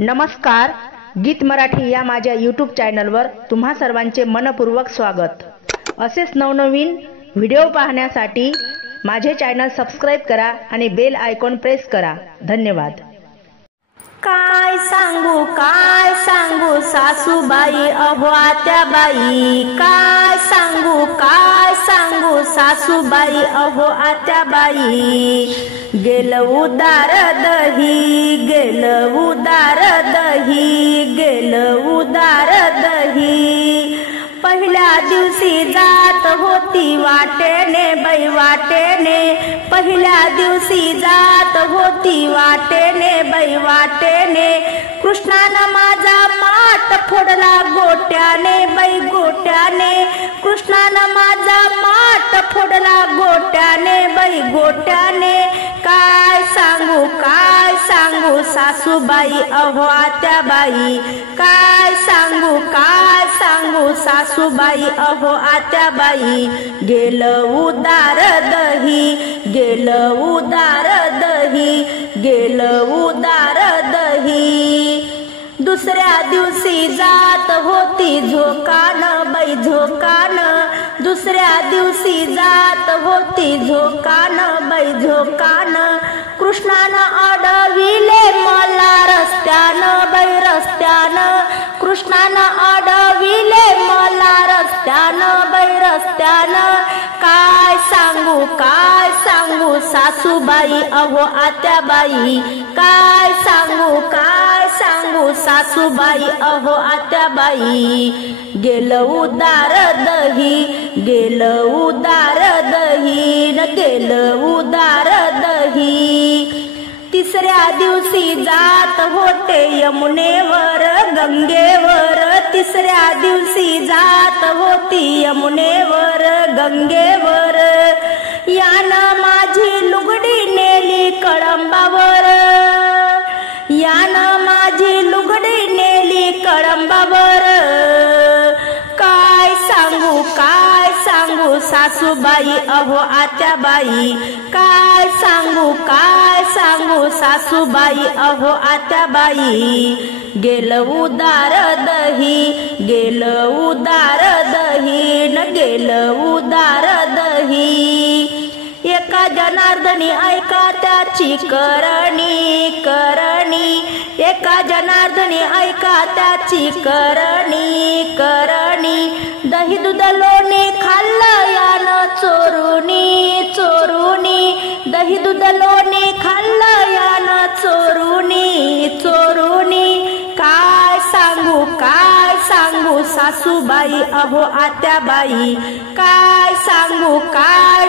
नमस्कार, गीत मराठी या माझ्या यूट्यूब चॅनलवर तुम्हा सर्वांचे मनपूर्वक स्वागत। असेच नवनवीन व्हिडिओ पाहण्यासाठी माझे चॅनल सबस्क्राइब करा आणि बेल आयकॉन प्रेस करा। धन्यवाद। काय सांगू सासूबाई अहो आत्याबाई, काय सांगू सासूबाई अहो आत्याबाई। गेलं उदार दही, गेलं उदार दही, गेलं उदार दही। पहिल्या दिवशी जात होती वाटेने बाई वाटेने, पहिल्या दिवशी जात होती वाटेने बाई वाटेने। कृष्णानं माझा माठ फोडला गोट्याने बाई गोट्याने, कृष्णानं माझा माठ फोडला गोट्याने बाई गोट्याने। काय सांगू सासूबाई अहो आत्याबाई, काय सांगू सासूबाई अहो आत्याबाई। गेलं उदार दही, गेलं उदार दही, गेलं उदार दही। दुसऱ्या दिवशी जात होती झोकानं बाई झोकानं, दुसऱ्या दिवशी जात होती झोकानं बाई झोकानं। कृष्णानं अडविले मला रस्त्यानं बाई रस्त्यानं, कृष्णानं अडविले मला रस्त्यानं बाई रस्त्यानं। काय सांगू सासूबाई अहो आत्याबाई, काय सांगू सासूबाई अहो आत्याबाई। गेलं उदार दही, गेलं उदार दही न गेलं उदार दही। तिसऱ्या दिवशी जात होते यमुनेवर गंगेवर, तिसऱ्या दिवशी जात होती यमुनेवर गंगेवर। यानं माझी लुगडी नेली कळंबावर, यानं माझी लुगडी नेली कळंबावर। काय सांगू सासूबाई अहो आत्याबाई, काय सांगू सासूबाई अहो आत्याबाई। गेलं उदार दही, गेलं उदार दही न गेलं उदार दही। एका जनार्दनी ऐका त्याची करणी करणी, एका जनार्दनी ऐका त्याची करणी करणी। दही दूध लोणी खाल्लं यानं चोरुनी चोरुनी, दही दूध लोणी खाल्लं यानं चोरुनी चोरुनी। काय सांगू सासूबाई अहो आत्याबाई, काय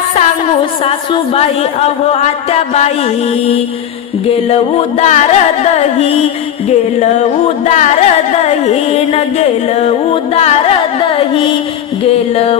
सांगू सासूबाई अहो आत्याबाई। गेलं उदार दही, गेलं उदार दही न गेलं उदार दही, गेलं